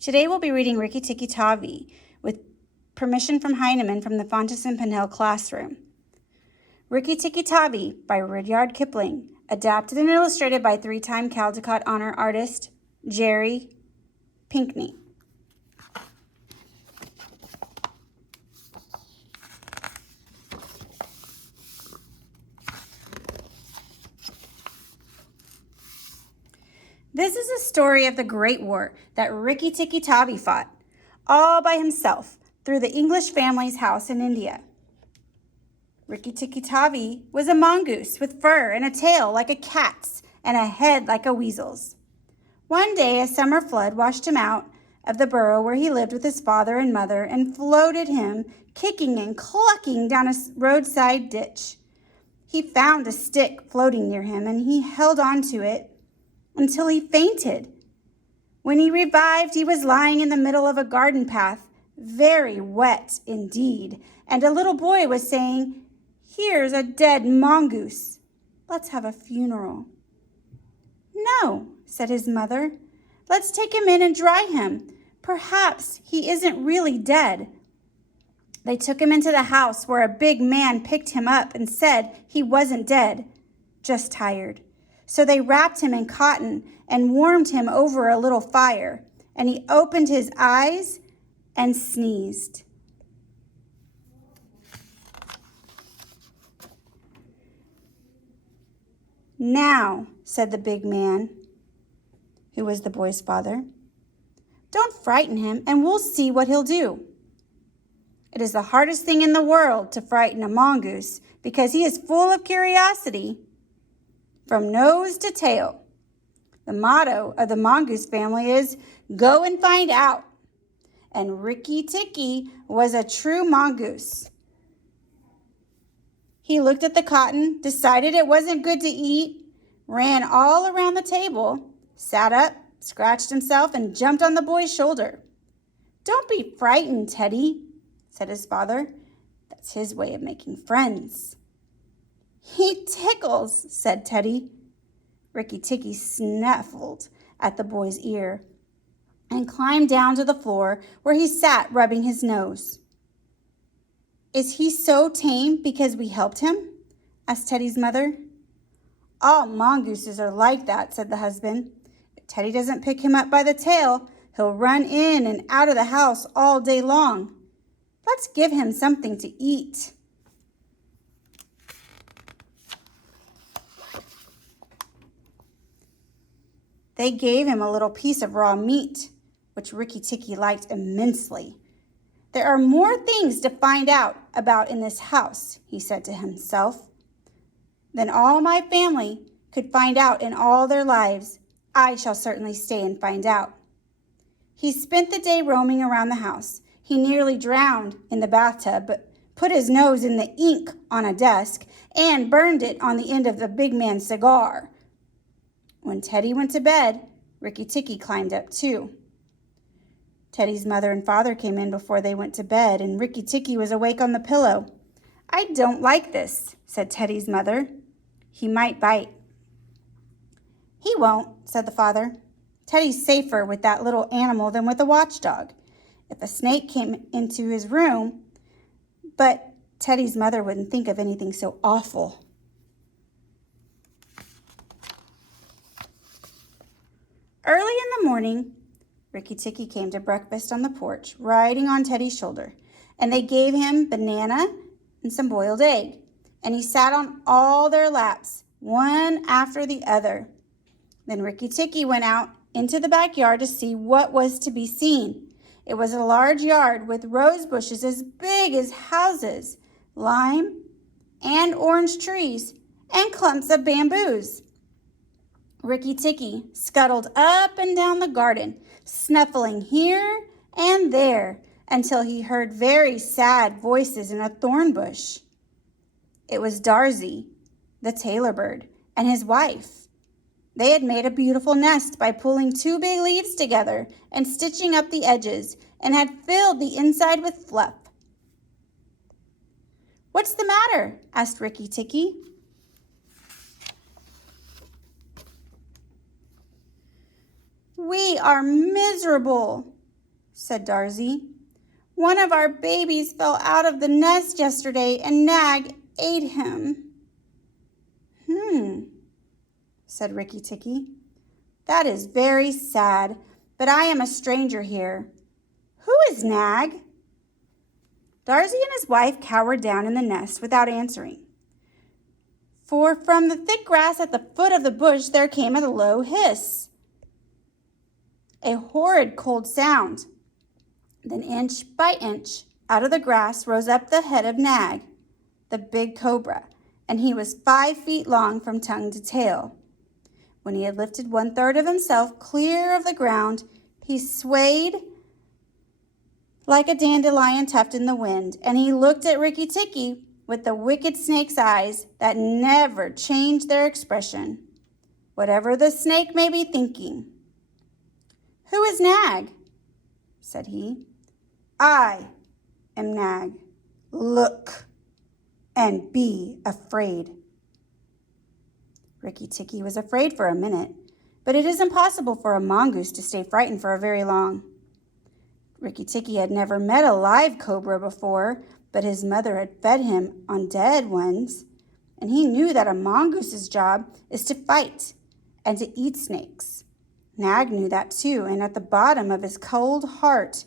Today we'll be reading Rikki Tikki Tavi with permission from Heinemann from the Fountas and Pinnell classroom. Rikki Tikki Tavi by Rudyard Kipling, adapted and illustrated by three-time Caldecott Honor artist Jerry Pinkney. This is a story of the Great War that Rikki Tikki Tavi fought, all by himself, through the English family's house in India. Rikki Tikki Tavi was a mongoose with fur and a tail like a cat's and a head like a weasel's. One day a summer flood washed him out of the burrow where he lived with his father and mother and floated him, kicking and clucking, down a roadside ditch. He found a stick floating near him and he held on to it until he fainted. When he revived, he was lying in the middle of a garden path, very wet indeed, and a little boy was saying, "Here's a dead mongoose. Let's have a funeral." "No," said his mother. "Let's take him in and dry him. Perhaps he isn't really dead." They took him into the house where a big man picked him up and said he wasn't dead, just tired. So they wrapped him in cotton and warmed him over a little fire, and he opened his eyes and sneezed. "Now," said the big man, who was the boy's father, "don't frighten him and we'll see what he'll do." It is the hardest thing in the world to frighten a mongoose because he is full of curiosity from nose to tail. The motto of the mongoose family is, "Go and find out." And Rikki Tikki was a true mongoose. He looked at the cotton, decided it wasn't good to eat, ran all around the table, sat up, scratched himself, and jumped on the boy's shoulder. "Don't be frightened, Teddy," said his father. That's his way of making friends. "He tickles," said Teddy. Rikki Tikki snuffled at the boy's ear and climbed down to the floor where he sat rubbing his nose. "Is he so tame because we helped him?" asked Teddy's mother. "All mongooses are like that," said the husband. "If Teddy doesn't pick him up by the tail, he'll run in and out of the house all day long. Let's give him something to eat." They gave him a little piece of raw meat, which Rikki Tikki liked immensely. "There are more things to find out about in this house," he said to himself, "than all my family could find out in all their lives. I shall certainly stay and find out." He spent the day roaming around the house. He nearly drowned in the bathtub, but put his nose in the ink on a desk and burned it on the end of the big man's cigar. When Teddy went to bed, Rikki Tikki climbed up too. Teddy's mother and father came in before they went to bed, and Rikki Tikki was awake on the pillow. "I don't like this," said Teddy's mother. "He might bite." "He won't," said the father. "Teddy's safer with that little animal than with a watchdog. If a snake came into his room," but Teddy's mother wouldn't think of anything so awful. Early in the morning, Rikki Tikki came to breakfast on the porch, riding on Teddy's shoulder, and they gave him banana and some boiled egg, and he sat on all their laps, one after the other. Then Rikki Tikki went out into the backyard to see what was to be seen. It was a large yard with rose bushes as big as houses, lime and orange trees, and clumps of bamboos. Rikki Tikki scuttled up and down the garden, snuffling here and there until he heard very sad voices in a thorn bush. It was Darzee, the tailor bird, and his wife. They had made a beautiful nest by pulling two big leaves together and stitching up the edges, and had filled the inside with fluff. "What's the matter?" asked Rikki Tikki. "We are miserable," said Darzy. "One of our babies fell out of the nest yesterday and Nag ate him." Said Rikki Tikki. "That is very sad, but I am a stranger here. Who is Nag?" Darzy and his wife cowered down in the nest without answering. For from the thick grass at the foot of the bush there came a low hiss, a horrid cold sound. Then inch by inch, out of the grass rose up the head of Nag, the big cobra, and he was 5 feet long from tongue to tail. When he had lifted 1/3 of himself clear of the ground, he swayed like a dandelion tuft in the wind, and he looked at Rikki Tikki with the wicked snake's eyes that never changed their expression, whatever the snake may be thinking. "Who is Nag?" said he. "I am Nag. Look and be afraid." Rikki Tikki was afraid for a minute, but it is impossible for a mongoose to stay frightened for very long. Rikki Tikki had never met a live cobra before, but his mother had fed him on dead ones, and he knew that a mongoose's job is to fight and to eat snakes. Nag knew that too, and at the bottom of his cold heart,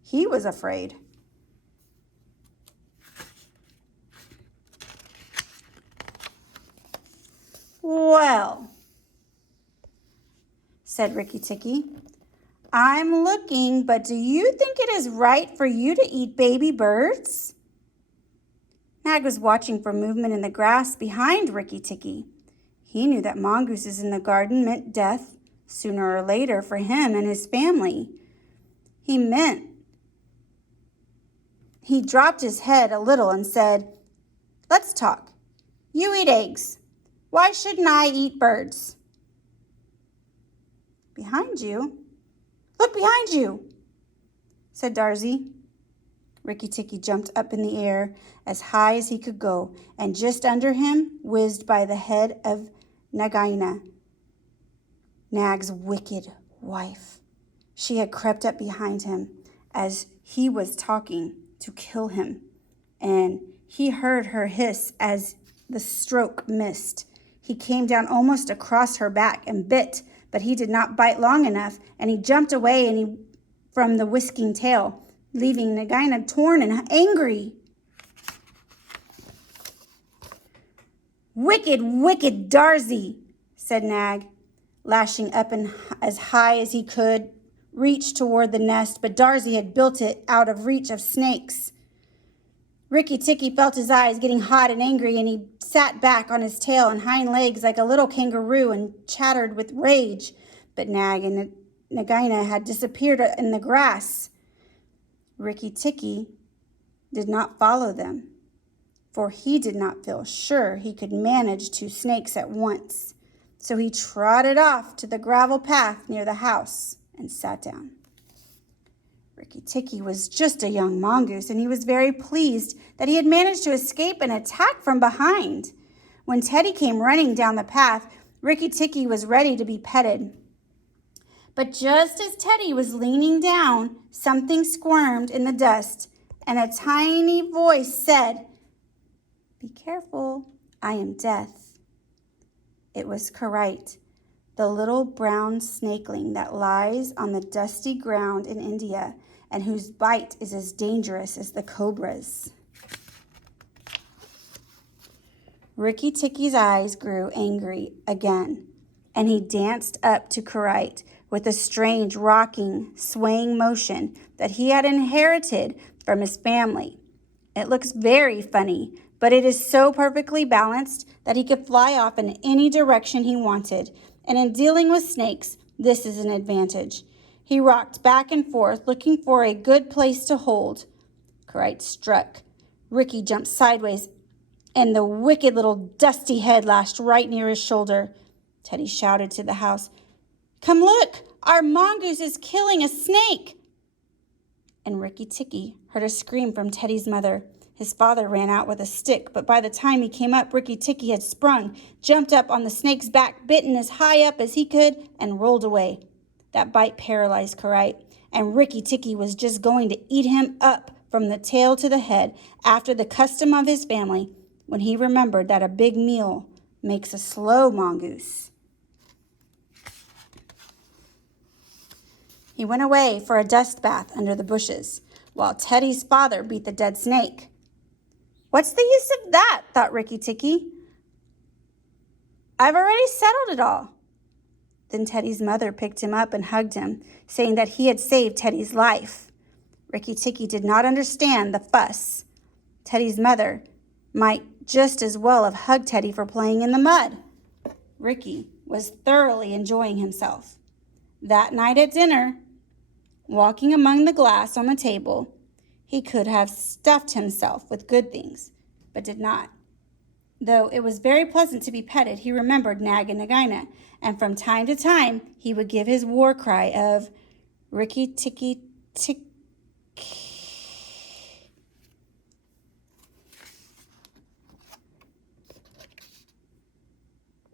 he was afraid. "Well," said Rikki Tikki, "I'm looking, but do you think it is right for you to eat baby birds?" Nag was watching for movement in the grass behind Rikki Tikki. He knew that mongooses in the garden meant death sooner or later for him and his family. He dropped his head a little and said, "Let's talk. You eat eggs. Why shouldn't I eat birds?" "Behind you? Look behind you," said Darzy. Rikki Tikki jumped up in the air as high as he could go, and just under him whizzed by the head of Nagaina, Nag's wicked wife. She had crept up behind him as he was talking to kill him, and he heard her hiss as the stroke missed. He came down almost across her back and bit, but he did not bite long enough, and he jumped away from the whisking tail, leaving Nagaina torn and angry. "Wicked, wicked Darzy," said Nag, lashing up and as high as he could reach toward the nest, but Darzy had built it out of reach of snakes. Rikki Tikki felt his eyes getting hot and angry, and he sat back on his tail and hind legs like a little kangaroo and chattered with rage. But Nag and Nagaina had disappeared in the grass. Rikki Tikki did not follow them, for he did not feel sure he could manage 2 snakes at once. So he trotted off to the gravel path near the house and sat down. Rikki Tikki was just a young mongoose, and he was very pleased that he had managed to escape an attack from behind. When Teddy came running down the path, Rikki Tikki was ready to be petted. But just as Teddy was leaning down, something squirmed in the dust, and a tiny voice said, "Be careful, I am Death." It was Karite, the little brown snakeling that lies on the dusty ground in India and whose bite is as dangerous as the cobra's. Rikki Tikki's eyes grew angry again, and he danced up to Karite with a strange rocking, swaying motion that he had inherited from his family. It looks very funny, but it is so perfectly balanced that he could fly off in any direction he wanted, and in dealing with snakes, this is an advantage. He rocked back and forth, looking for a good place to hold. Karite struck. Rikki jumped sideways, and the wicked little dusty head lashed right near his shoulder. Teddy shouted to the house, "Come look, our mongoose is killing a snake!" And Rikki Tikki heard a scream from Teddy's mother. His father ran out with a stick, but by the time he came up, Rikki Tikki had sprung, jumped up on the snake's back, bitten as high up as he could, and rolled away. That bite paralyzed Karite, and Rikki Tikki was just going to eat him up from the tail to the head after the custom of his family when he remembered that a big meal makes a slow mongoose. He went away for a dust bath under the bushes, while Teddy's father beat the dead snake. "What's the use of that?" thought Rikki Tikki. "I've already settled it all." Then Teddy's mother picked him up and hugged him, saying that he had saved Teddy's life. Rikki Tikki did not understand the fuss. Teddy's mother might just as well have hugged Teddy for playing in the mud. Rikki was thoroughly enjoying himself. That night at dinner, walking among the glass on the table, he could have stuffed himself with good things, but did not. Though it was very pleasant to be petted, he remembered Nag and Nagaina, and from time to time he would give his war cry of Rikki Tikki Tick